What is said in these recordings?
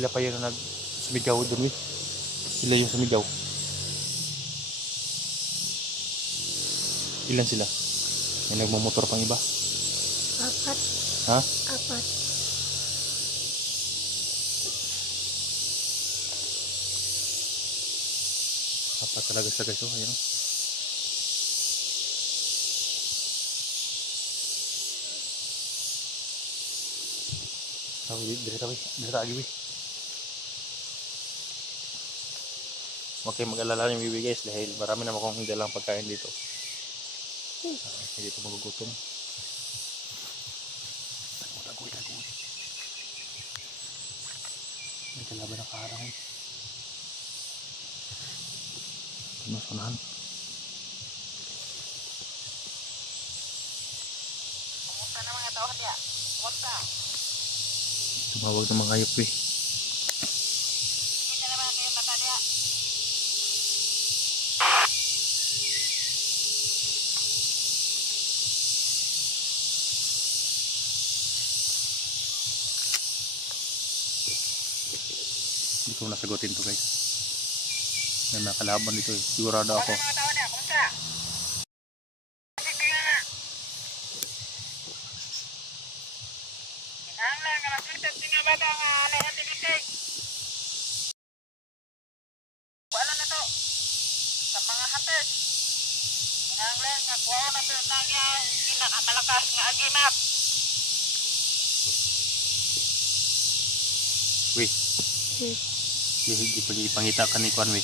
Sila pa yung sumigaw dun eh. Sila yung sumigaw. Ilan sila? May nagmamotor pang iba? 4. Ha? 4. Apat talaga sa guys. Oh, ayan. Direta lagi. Huwag kayong mag-alala yung bibi guys dahil marami naman akong dalang pagkain dito. Hindi ito magugutom. Tagoy. May kalaban na kaharang. Masunahan. Pumunta na mga tao niya. Pumunta. Tumawag ng mga hayop eh. Kita naman kayo bata niya. Hindi ko nasagutin to guys. May mga kalaban dito eh. Sigurado ako. Mga tao niya. Pumunta. Kinahanglan ka makita nga bata nga anayan tinitig. Wala na to. Sa mga haters. Kinahanglan nga kuha na to na nga malakas nga agimat. Weh. Hindi ko ipangita ka ni Kwan weh.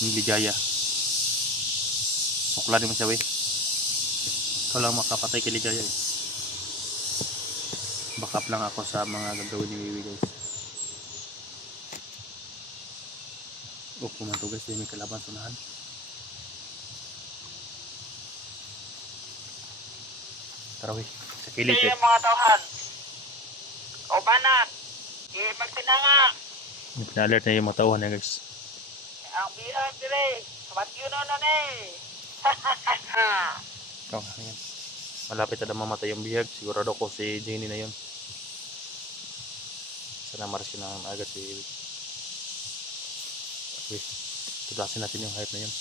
Yung ligaya. Sukla din mo siya weh. Ikaw lang makapatay kay ligaya eh. Backup lang ako sa mga gagawin ni Wiwi guys. Pumanto guys, may kalaban sunahan. Tara weh, sa kilid eh. Mga tauhan. O banan. Magtinanga. Yung pina-alert na yung mga tauhan niya guys. Ang bihag dire. What you know na ni. Ikaw nga yan. Malapit na mamatay yung bihag. Sigurado ko si Jenny na yun. Sana marisyo na agad si Wiwi. Weh, tudasin natin yung hype na yun.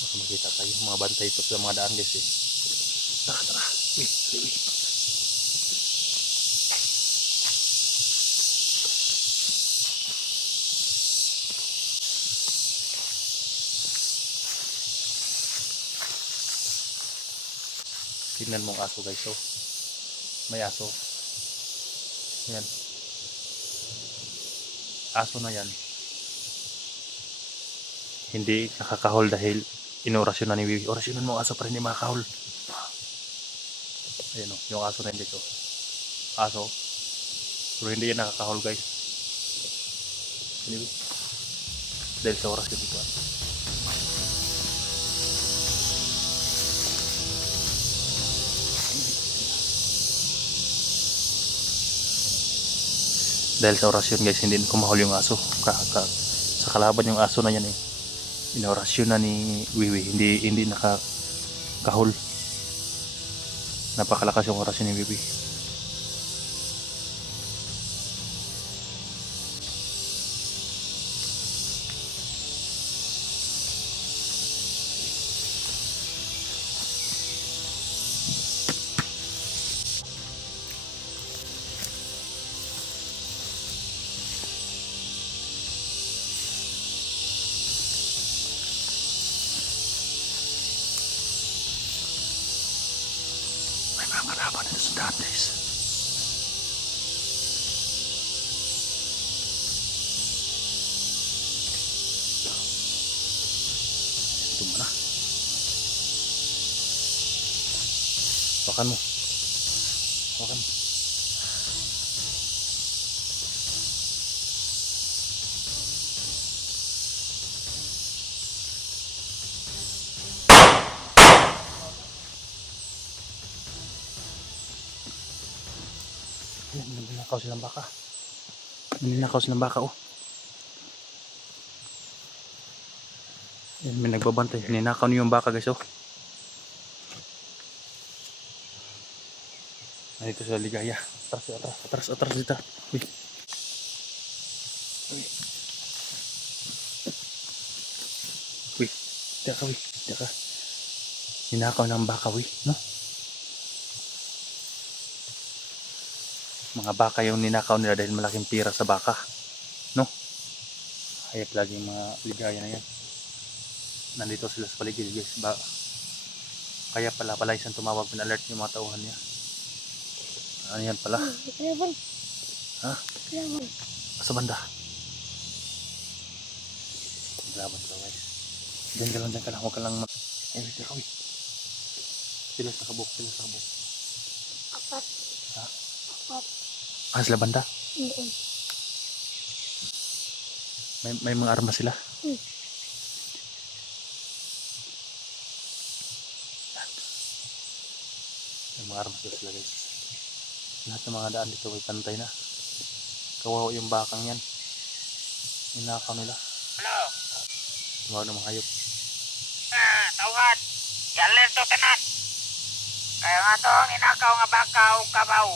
Baka makita tayo mga bantay ito sa mga daan guys eh. Tara. Weh. Tingnan mong aso guys. So, may aso. Yan. Aso na yan. Hindi nakakahol dahil inorasyon na ni Wiwi. Orasyonan mo aso para hindi makakahol. Ayan o, yung aso na yun dito. Aso. Pero hindi yan nakakahol guys. Anyway. Dahil sa oras yun dito. Dahil sa orasyon guys, hindi ko mahol yung aso. Sa kalaban yung aso na yan eh. Inorasyon na ni Wiwi, hindi nakakahol. Napakalakas yung orasyon ni Wiwi. Mga kalaban nito sa daan guys. Ito mo na. Hawakan mo. Ayan, nanakaw silang baka. Oh. Ayan, may nagbabantay. Ninakaw niyo yung baka guys. Oh. Nandito sa ligaya. Atras dito. Uy. Diyan ka, wi. Diyan ka. Ninakaw ng baka, wi. No? Mga baka yung ninakaw nila dahil malaking pira sa baka. No? Hayop lagi yung mga ligaya na yan. Nandito sila sa paligid, guys. Kaya pala isang tumawag, pin-alert yung mga tauhan niya. Ano yan pala? Ha? Sa banda. Laban ka, guys. Diyan ka lang. Huwag ka lang eh, wait, ikaw, Sila sa kabuk. Apat. Ha? Apat. Sila banda? Hindi. May mga armas sila? May mga armas sila, guys. Lahat ng mga daan dito may pantay na. Kawawa yung bakang yan. Ninakaw nila. Hello. Tumawag ng mga hayop. Tawhan. Yalir to tanan. Kaya nga to ang inakaw nga baka o kabaw.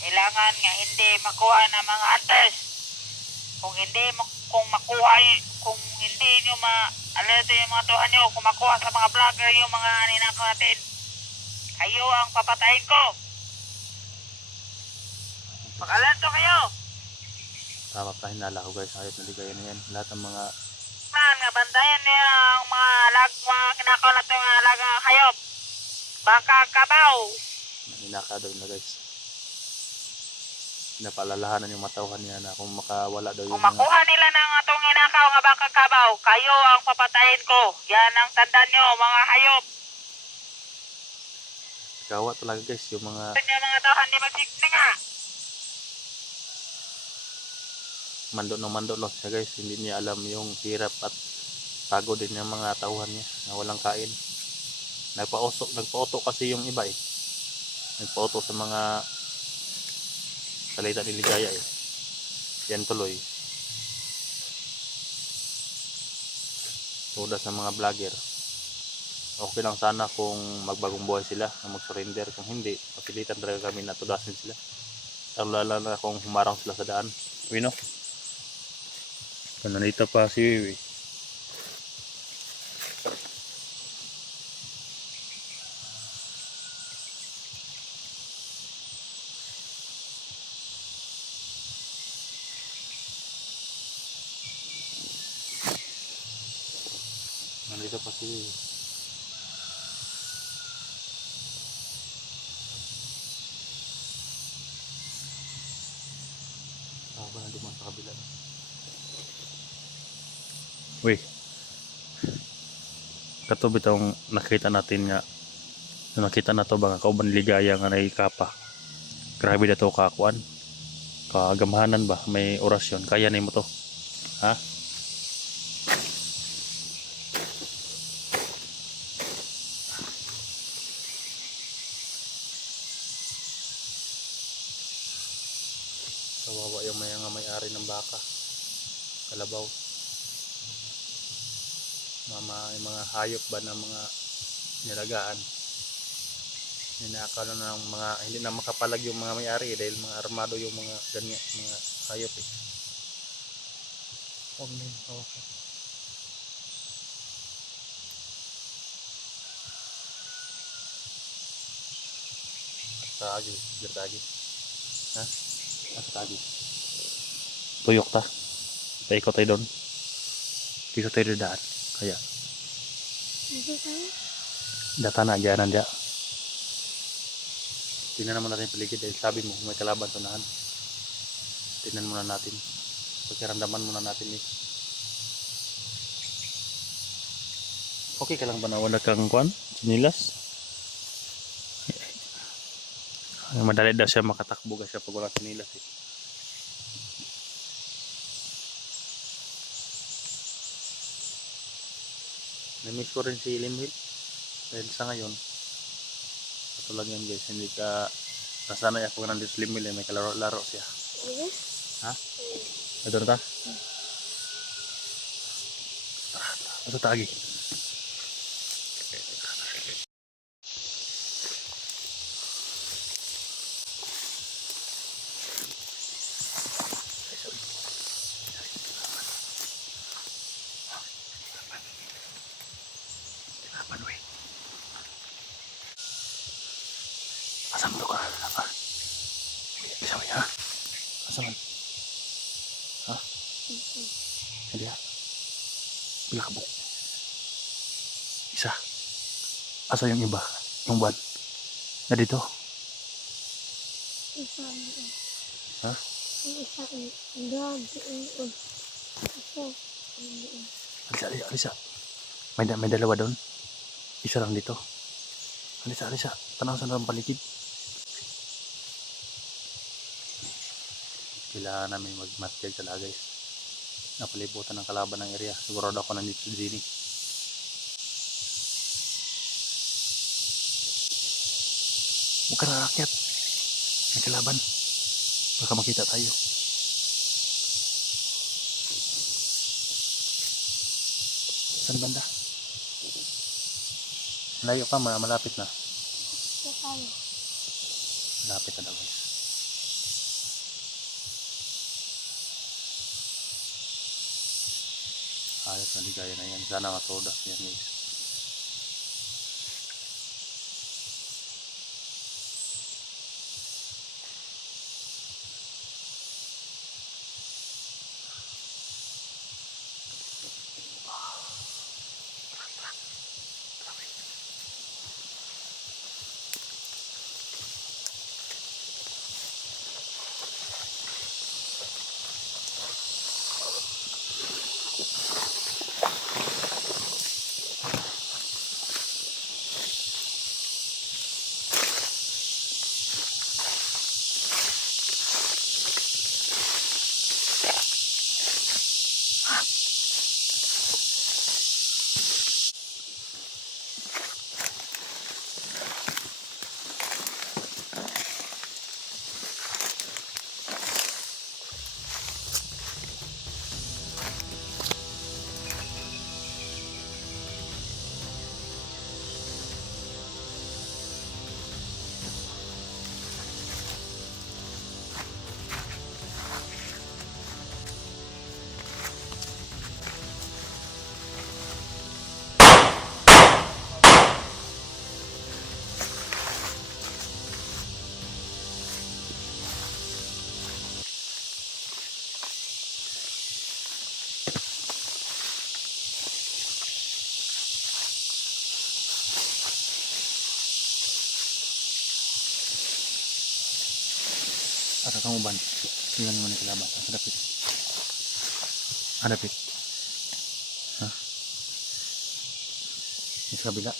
Kailangan nga hindi makuha ng mga hunters. Kung hindi nyo ma-alert yung mga tuhan nyo, kung makuha sa mga vlogger yung mga ninakaw natin, kayo ang papatayin ko. Pag-alerto kayo. Tama pa, hinala ko, guys. Hayop na ligaya na yan. Lahat ng mga Nga bandayan niya ang mga kinakaw na ito nga lagang hayop. Baka kabaw. ninakaw daw na, guys. Napaalalahanan yung matauhan niya na kung makawala daw yung Kung makuha nila ng atong inakaw nga baka kabaw, kayo ang papatayin ko. Yan ang tandaan nyo, mga hayop. gawa talaga, guys, yung mga Yung mga tauhan di magsigning nga. mando lang siya, guys. Hindi niya alam yung hirap at pagod din ng mga tauhan niya na walang kain. Nagpauto kasi yung iba eh. Nagpauto sa mga salita ni Ligaya eh. Yan tuloy. Tuda sa mga vlogger. Okay lang sana kung magbagong buhay sila na mag-surrender. Kung hindi, mapilitan talaga kami na tudasin sila. Lalo na kung humarang sila sa daan. Wino? Nandito pa si Wiwi. Nandito pa si Wiwi. Ako na dumaan sa kabila. Uy. Kato bitong nakita natin nga. Nakita na to ba nga kauban ligaya nga naikapa. Grabe na to kakuan. Kagamhanan ba? May orasyon. Kaya na mo to. Ha? Kawawa yung may-ari ng baka. Kalabaw. Yung mga hayop ba ng mga nilagaan. Ninakaw na ng mga hindi na makapalag yung mga may-ari dahil mga armado yung mga ganyan, mga hayop eh. Huwag na yung hawakan. Gertagi. Ha? Gertagi. Tuyok ta. Paikot tayo doon. Dito tayo daan. Kaya. Dito tayo. Data na, dyan dia. Tingnan naman natin paligid dahil sabi mo may kalaban sa unahan. Tingnan muna natin. Pagkaramdaman muna natin eh. Okay ka lang ba na wala kang kwan? Sinilas? Madali daw siya makatakbo siya pag wala sinilas eh. Namiss ko rin si Limhil. Dahil sa ngayon, katulad yan guys, hindi ka nasanay ako nandito sa Limhil eh, may kalaro-laro siya. Yes. Ha? Ito na ta? Ito tagi. Asa mo to ka? Isa mo ha? Asa man? Ha? Hindi ha? Pila ka buk? Isa. Asa yung iba? Yung buwan? Na dito? Isa doon. Ha? Yung isa doon. Doon. Isa doon. Alisa. May dalawa doon. Isa lang dito. Alisa. Tanong sa ng paligid. Kailangan namin mag-matchag talaga guys. Napalibutan ng kalaban ng area. Sigurado ako nandito sa Zini. Huwag ka nakakyat. May kalaban. Baka makita tayo. Saan banda? Malayo pa, malapit na. Isa tayo. Malapit na daw guys. Ayos na ligaya na yan. Sana matodas yan guys. Asa kang uban? Tingnan mo na kalaban. Hadapit. Ha? Yung sa kabila.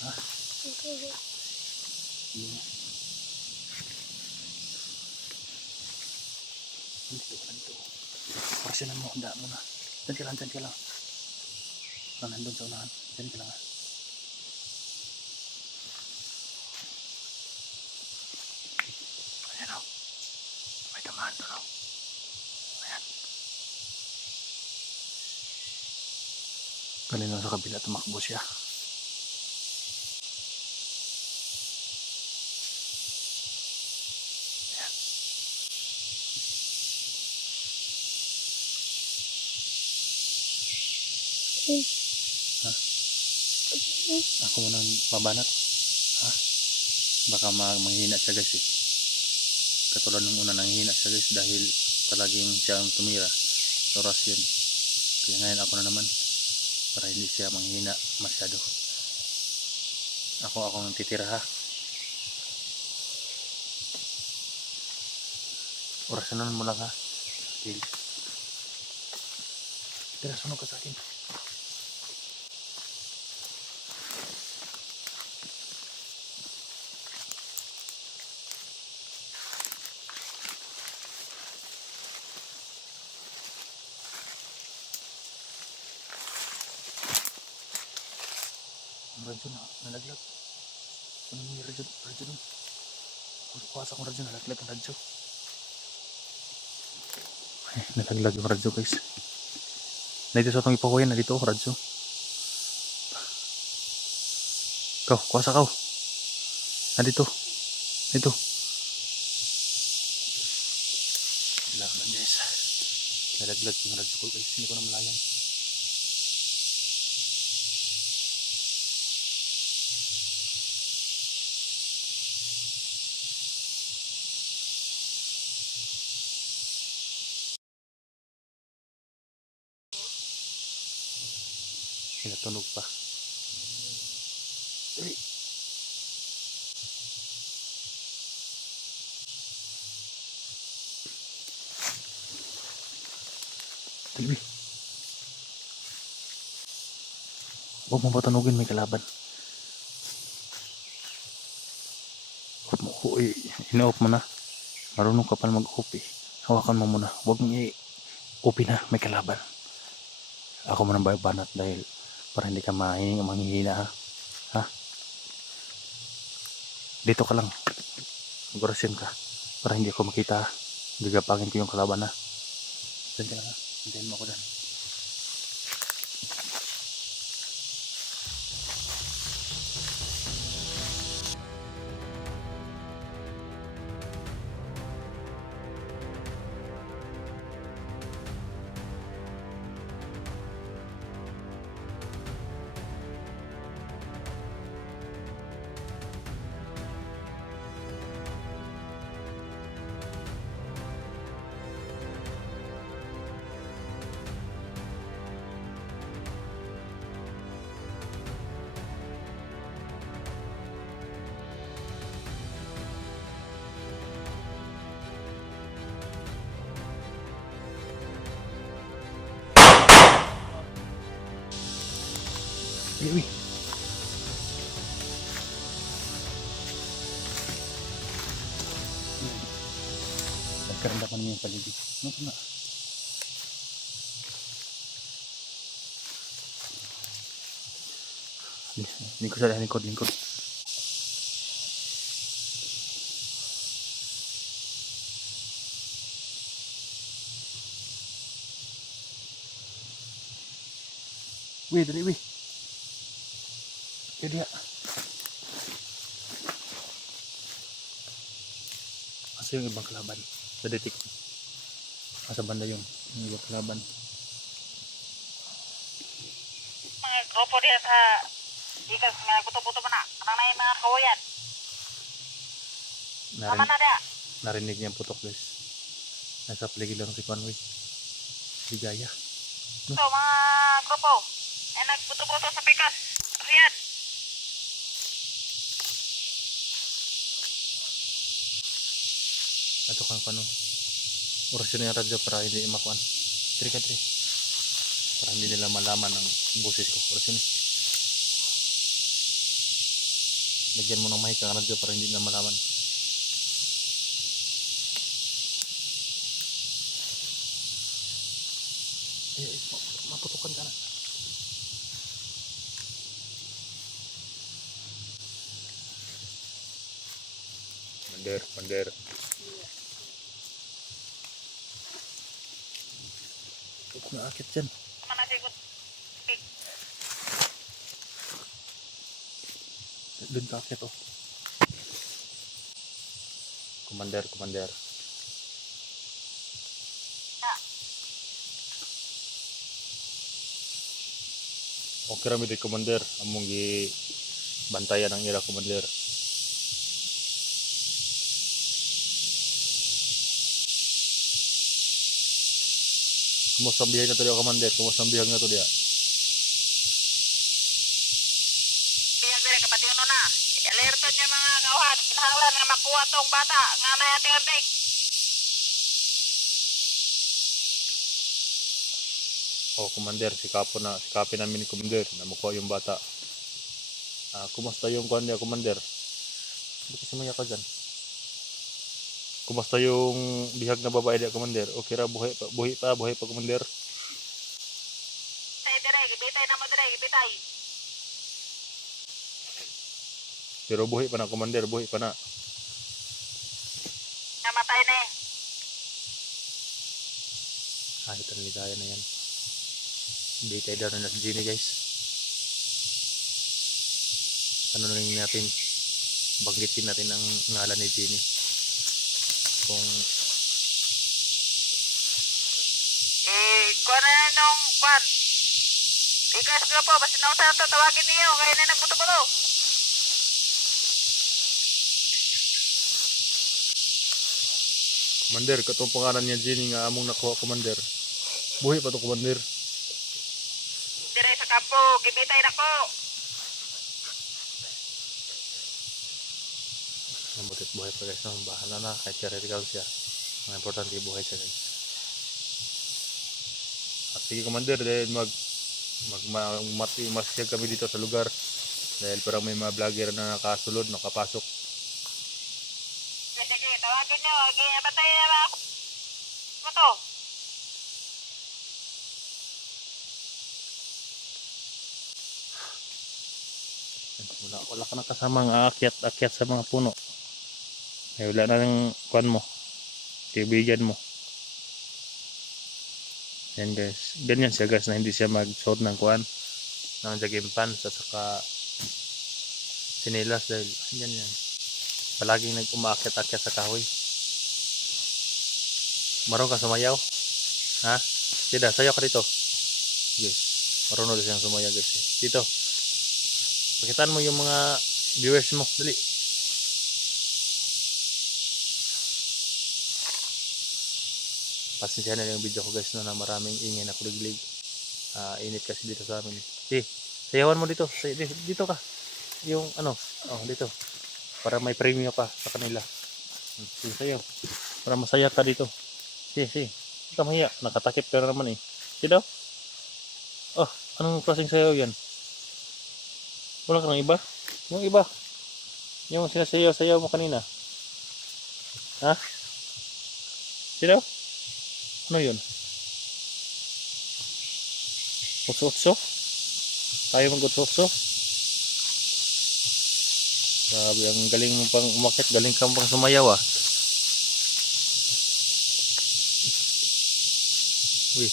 Ha? Dito. Parasyanan mo. Handa mo na. Diyan ka lang. Nandun sa unahan. Diyan ka lang ha. Ayan o. May damahan doon o. Ayan. Kanina sa kabila tumakbo siya. Ayan. Ha? Ako muna babanat. Ha? Baka manghina siya guys eh. Katulad nung una nanghina siya guys dahil palaging siya ang tumira. Oras yun. Kaya ngayon ako na naman. Para hindi siya manghina masyado. Ako ang titira ha. Orasanan mo lang ha. Tira, sunod ka sa akin. Ang radyo na, nalaglag. Ano yung radyo doon? Kuwas akong radyo, nalaglag ang radyo. Ay, nalaglag yung radyo guys. Nandito sa itong ipakuyan, nandito ako radyo. Kuwasa ka. Nandito. Wala ka lang guys. Nalaglag yung radyo ko guys. Hindi ko na malayan. Pinatunog pa. Ay! Tilbi. Huwag mo patunugin, may kalaban. Huwag mo, ina-off mo na. Marunong ka pa mag-off eh. Hawakan mo muna. Huwag mo i-open na, may kalaban. Ako muna banat dahil para hindi ka manghihina ha. Ha? Dito ka lang. Mag-orasyon ka. Para hindi ako makita ha. Gagapangin ko yung kalaban ha. Diyan ka lang ha. Hintayin mo ako dyan. Uy. Nagkaramdaman niya yung paligid. Ano ka na? Lingkod sa lingkod. Uy, dali uy. Kaya asa yung ibang kalaban? Naditik. Asa banda yung ibang kalaban? Mga grupo diya sa ikas nga buto-buto man na. Kanang na yung mga kawayan. Tama na diya. Narinig niya ang putok guys. Nasa paligid lang si Conway. Ligaya. So mga grupo. Ay nagbuto-buto sa pikas. Ayan. Ato kang kano. Orasyon yung radyo para hindi makuan. Tri. Para hindi nila malaman ang boses ko. Orasyon. Lagyan mo ng mic ang radyo para hindi nila malaman. Ay, maputukan ka na. Pander. Huwag na akit dyan. Tama na sigot. Doon ka akit oh. Commander. Okay rami di commander. Among bantayan ang ira commander. Kumusta ang bihag na to diya commander? Kumusta ang bihag na to diya? Biyag dire kapatid no na. Alerto niya mga kawan. Kinahanglan nga makuha tong bata. Nga na yating-anting. Oh commander, sikapin namin ni commander na makuha yung bata. Kumusta yung kuan niya commander? Hindi kasi maya ka dyan. Kumusta yung bihag na babae niya commander? Okay ra buhay pa commander. Tay dire, gibitay na mo dire, gibitay. Pero buhay pa na commander, buhay pa na. Namatay na eh. Kahit ang ligaya na yan. Hindi tayo daw na si Jimmy guys. Ano na rin natin, banggitin natin ang ngalan ni Jimmy. Kung kuan. Ikas nga po, basta na sa tawagin niyo, kaya na nagbuto-buto. Commander, katong pangalan niya Jenny nga among nakuha, Commander. Buhay pa to, Commander. Dire sa kampo, gibitay na ko. Mabutit buhay pa guys, no? Bahala na, kahit theoretical siya. Ang importante buhay siya guys. At sige Commander, dahil masyag kami dito sa lugar. Dahil parang may mga vlogger na nakasulod, nakapasok. Sige, tawagin niyo, batay na ako. Ano to? Wala ka na kasamang aakyat sa mga puno. Ay, wala na ng kuan mo. Kaibigan mo. Yan guys. Ganyan siya guys na hindi siya magsuot ng kuan. Ng jogging pants at saka sinilas dahil ganyan. Palaging nag-umaakyat-akyat sa kahoy. Marunong ka sumayaw? Ha? Tida, sayaw ka dito. Yes. Marunong din siyang sumayaw guys. Dito. Pakitaan mo yung mga viewers mo. Dali. Pasensya na yung video ko guys no, na maraming ingay na kuliglig. Init kasi dito sa amin. Sayawan mo dito. Dito ka. Yung ano. Oh, dito. Para may premium ka sa kanila. Sige, sayaw. Para masaya ka dito. Sige. Huwag ka mahiya. Nakatakip ka na naman eh. Sige daw. Oh, anong klaseng sayaw yan? Wala kang iba? Yung iba. Yung sinasayaw-sayaw mo kanina. Ha? Sige daw. Ano yun? Utso-utso? Tayo mag-utso-utso? Sabi, ang galing mo pang umakit, galing kang pang sumayaw ah. Uy.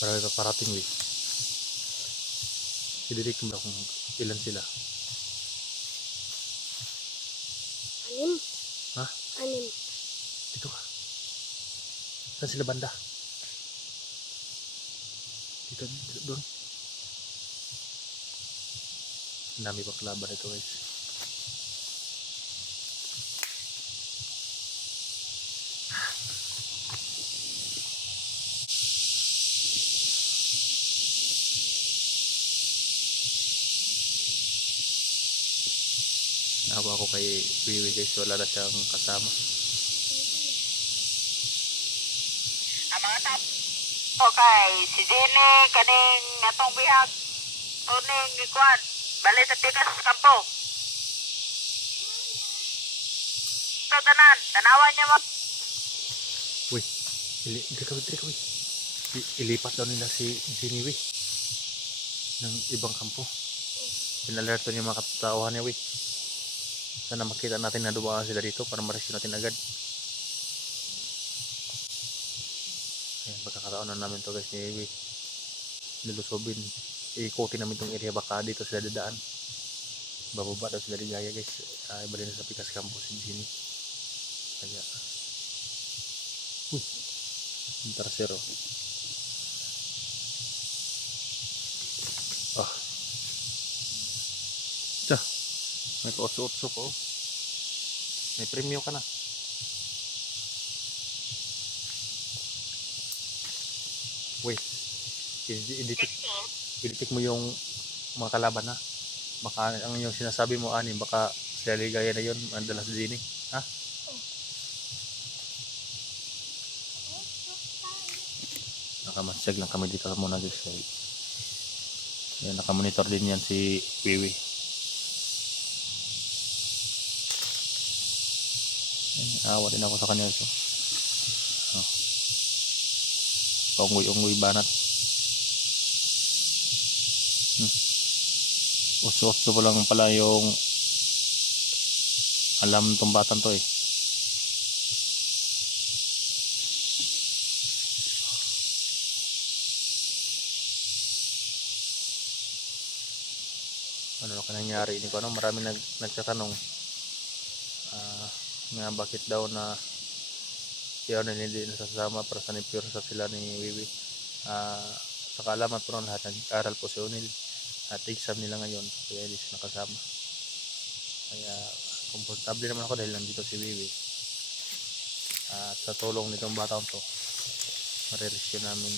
Marami pa parating uy. Sidirik mo kung ilan sila. 6. Ha? 6. Dito ka. Saan sila banda? Dito doon. Ang dami pa kalaban ito guys. Nahawa ako kay Wiwi guys, wala na siyang kasama. Ang mga tao. Okay, si Jenny, kaning atong bihag. Tuning ikuan. Balik sa tikas sa kampo. Ito tanan, tanawan niya mo. Uy, dito ka uy. Ilipat daw nila si Niwi ng ibang kampo. Pinalerto niya mga katauhan niya, uy. Sana makita natin na dumaan sila dito para ma-rescue natin agad. Ayan, pagkakataon na namin to guys ni Niwi. Nilusobin. Iikutin namin tong area, baka dito sila dadaan. Bababa daw sila di gaya guys. Ibalin na sa Pikas Campus si Jenny. Kaya yung tercero. May kautso-utso po. May premyo ka na. Wait. Iditik mo yung mga kalaban na. Baka ang yung sinasabi mo anim, baka sila ligaya na yun. Ang dalas din eh. Ha? Nakamasyag lang kami dito muna guys. Yan, nakamonitor din yan si Wiwi. Awa din ako sa kanya ito. Kaungoy-ungoy banat. Uso-uso pa lang pala yung alam tong batang to eh. Ano na nangyari? Hindi ko alam. Maraming nagtatanong nga bakit daw na Kaya na hindi nasasama para sa nipirsa sila ni Wiwi. Sa kaalaman po ng lahat, nag-aral po si O'Neil at exam nila ngayon, kaya hindi siya nakasama. Kaya komportable naman ako dahil nandito si Wiwi. At sa tulong nitong batang to, marirescue namin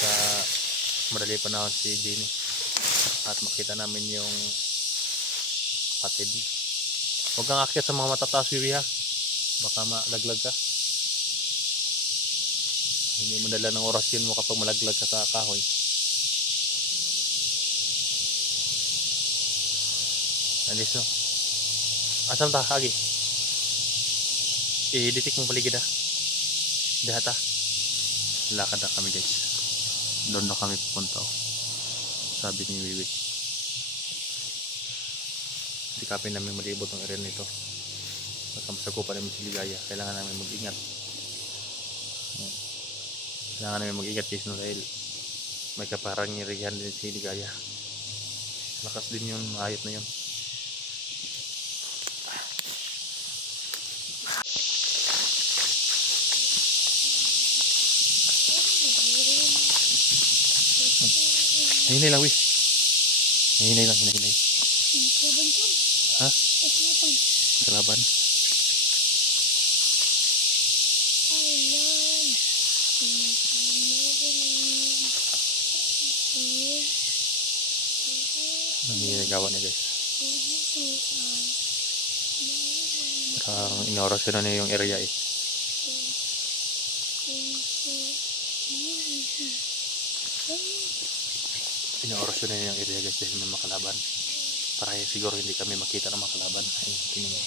sa madali panahon si Jenny at makita namin yung patid. Huwag kang akyat sa mga matataas, Wiwi, ha, baka malaglag ka. Hindi mo dala ng orasyon mo kapag malaglag ka sa kahoy. Alis, no? Asam ta, Agi? I-detect mong paligid, ha? Dihat, ha? Lakad na kami, guys. Doon na kami pupunta, oh. Sabi ni Wiwi. Sikapin namin malibot ng area nito. Masagupan namin si Ligaya. Kailangan namin mag-ingat. Kailangan namin mag-ingat, guys, no, dahil may kaparangirihan din si Ligaya. Lakas din yun, ayot na yun. Hinay lang, Wi. Hinay lang, hinay. Laban ko. Ha? Laban. Kalaban. Alam. Nangyayagawa niya, guys. Parang inorasyon na niya yung area, eh. Inorasyon na niya yung area, guys, dahil may makalaban. Para siguro hindi kami makita ng makalaban. Ayun, tingnan mo.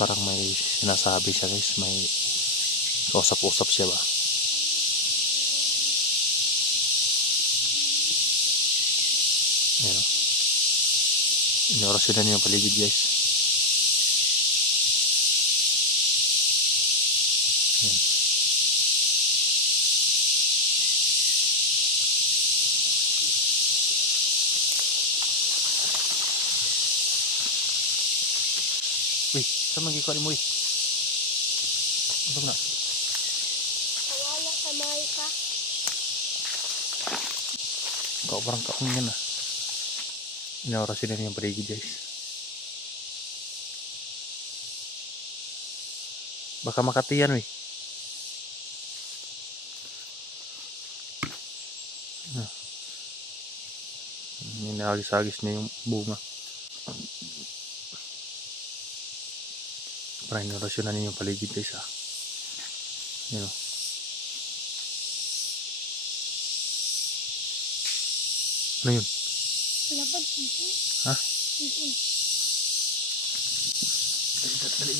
Parang may sinasabi siya, guys. May kausap-usap siya ba. Ayan, oh. Inorasyon na niya yung paligid, guys. Ayan. Uy, saan magkikuha ni mo, eh? Ano na? Wala sa mahal ka. Ikaw parang kaong yan, ah. Inorasyon na niya yung paligid, guys. Baka Makati yan, eh. Hinahagis-hagis niya yung bunga. Parang inorasyon na niya yung paligid, guys, ah. Yun, oh. Ano yun? Laban. Ha? Dali.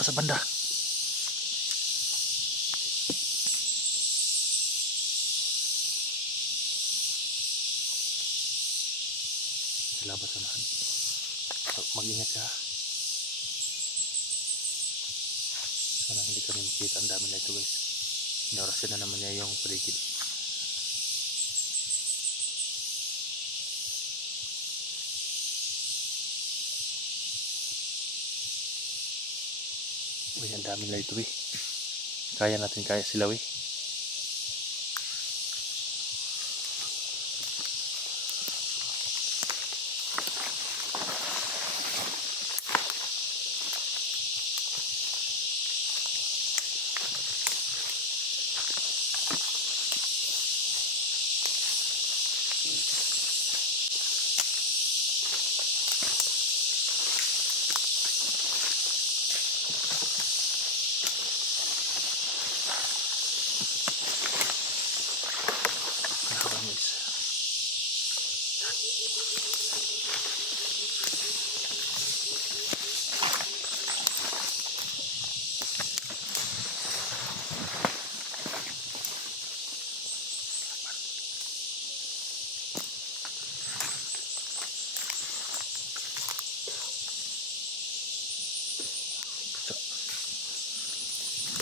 Asa banda? Sa labas unahan. Mag-ingat ka. Sana hindi kami makita. Ang dami na ito, guys. Inorasyon na naman niya yung paligid. Uy, ang dami na ito, eh. Kaya sila, eh.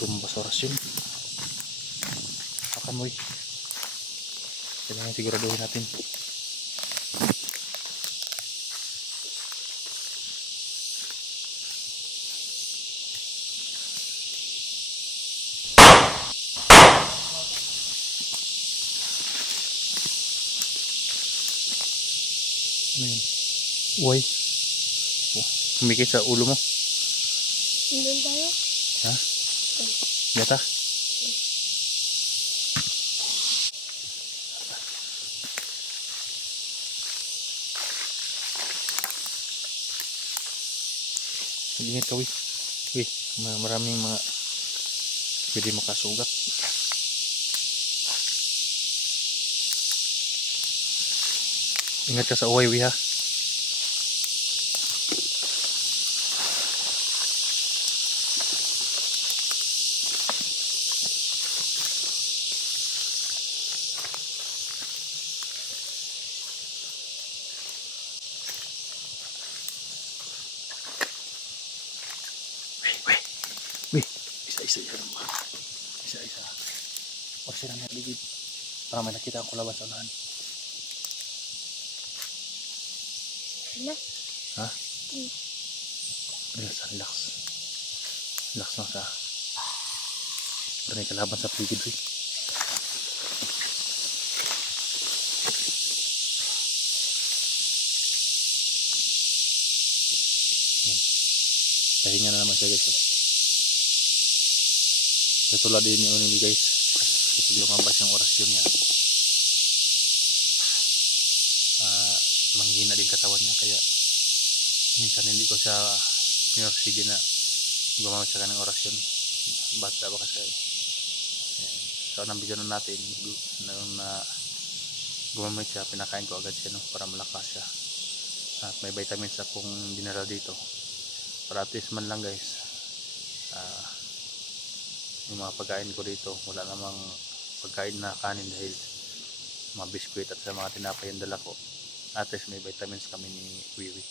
Tumbas orasyon. Akan mo, eh. Kailangan siguraduhin natin. Ano yun? Uy. Oh, humikit sa ulo mo. Doon tayo. Ha? Yata? Ingat ka, Uy. Uy, maraming mga pwede makasugat. Ingat ka sa uway, Uy, ha? Uy, uy. Uy, isa-isa yan. Isa-isa. O sila na ligid. Para may nakita ang kulabas sa unahan. Hala. Ha? Hmm. Relax, relax. Relax lang sa... Para may kalaban sa paligid, Uy. Pahinga na naman siya, guys. Oh. Katulad din yung ni guys. Kapag lumabas yung orasyon niya, manghina din katawan niya. Kaya minsan hindi ko siya pinorsige na gumamit siya ng orasyon. Bata ba kasi. Ayan. So nabigyan na natin na gumamit siya, pinakain ko agad siya, no, para malakas siya. At may vitamins akong dinala dito para at least man lang, guys, yung mga pagkain ko dito wala namang pagkain na kanin dahil mga biskwit at sa mga tinapay yung dala ko. At least may vitamins kami ni Wiwi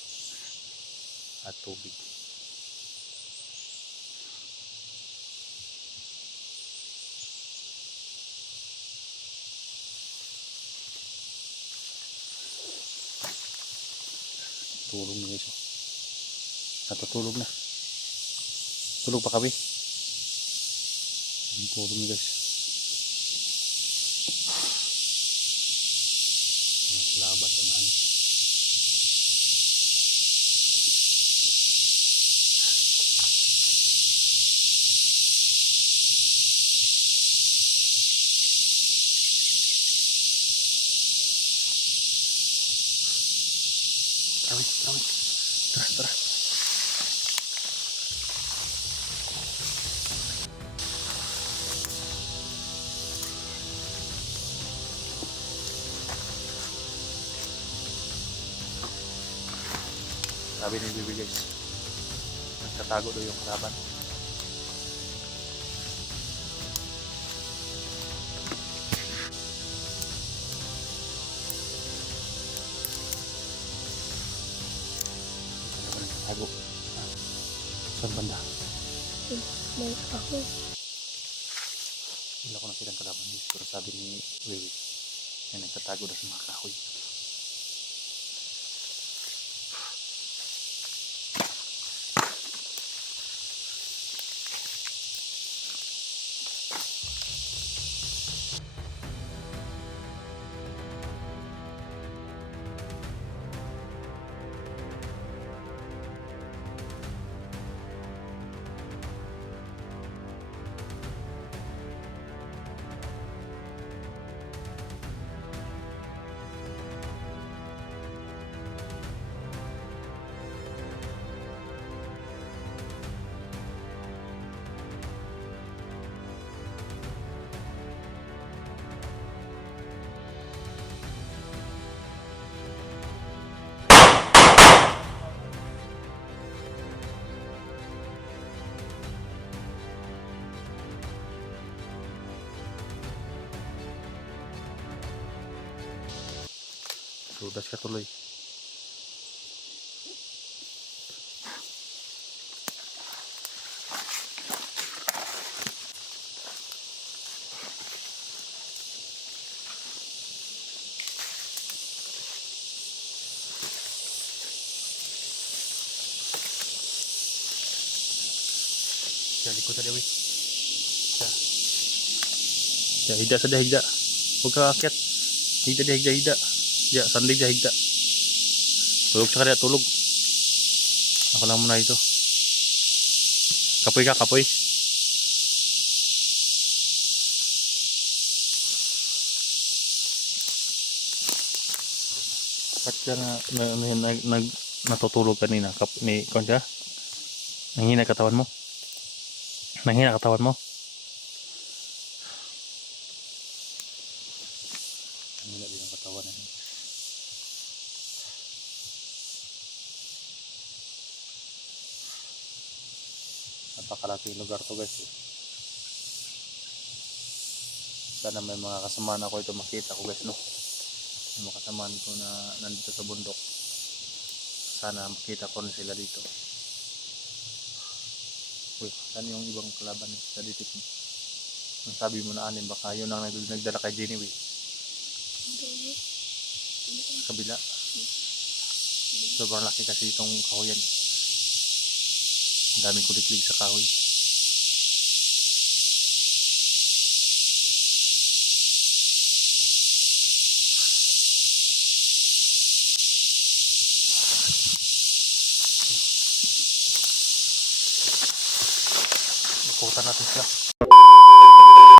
at tubig. Tulog na, guys. Natutulog na. Tulog pa kami. Tulog na, guys. Labat unahan. Tara, tara. Tara, tara. Sabi ni Bibi, guys, nagtatago daw yung kalaban. Nagtatago. Saan banda? May ako. Wala ko nakita ng kalaban, guys. Pero sabi ni Bibi, na nagtatago daw sa mga kahoy. Sudas ka tuloy. Siya, likod sa dewi. Siya. Siya, higda sa higda. Huwag ka akit. Higda, higda, higda. Siya, sandig sa higda. Tulog sa kanya, tulog. Ako lang muna ito. Kapoy ka, kapoy. Ba't ka na, natutulog kanina? May kon ka? Nanghina katawan mo? Nanghina katawan mo? Nanghina din ang katawan na yun. Napakalaking lugar to guys. Sana may mga kasamaan ako ito makita ko guys, no? Yung mga kasamaan ko na nandito sa bundok. Sana makita ko na sila dito. Uy, saan yung ibang kalaban sa dito? Ang sabi mo na anin, baka yun ang nagdala kay Jenny, wey. Sa kabila. Sobrang laki kasi itong kahoyan. Ang daming kuliklig sa kahoy. Ikutan natin sila.